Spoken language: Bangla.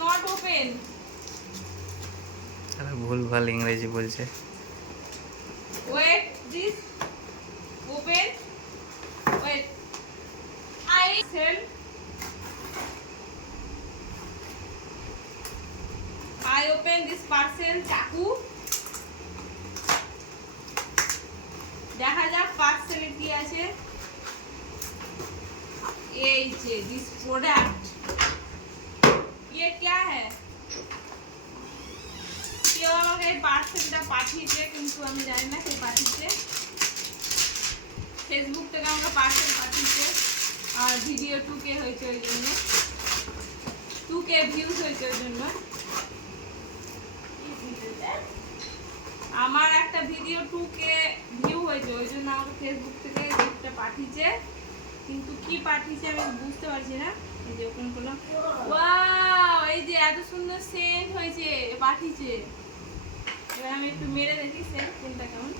not open. আরে ভুলভাল ইংরেজি বলছে। Wait, this open. Wait. I sell. I open this parcel. চাকু। দেখা যাক পার্সেলে কি আছে। এই যে this product. ये क्या है? কেউ আমাকে এই পার্সেলটা পাঠিয়েছে কিন্তু আমি জানি না কে পাঠিয়েছে। ফেসবুক থেকে আমাকে পার্সেল পাঠিয়েছে আর ভিডিও 2K হয়েছে ওই জন্য 2K ভিউজ হয়েছে ওই জন্য আমার একটা ভিডিও 2K ভিউ হয়েছে ওই জন্য আমাকে ফেসবুক থেকে গিফটটা পাঠিয়েছে কিন্তু কি পাঠিয়েছে আমি বুঝতে পারছি না। এই যে ওপেন করলাম, ওয়াও এই যে এত সুন্দর সেন্ট হয়েছে পাঠিয়েছে। এবার আমি একটু মেরে দেখি সেন্টটা কেমন।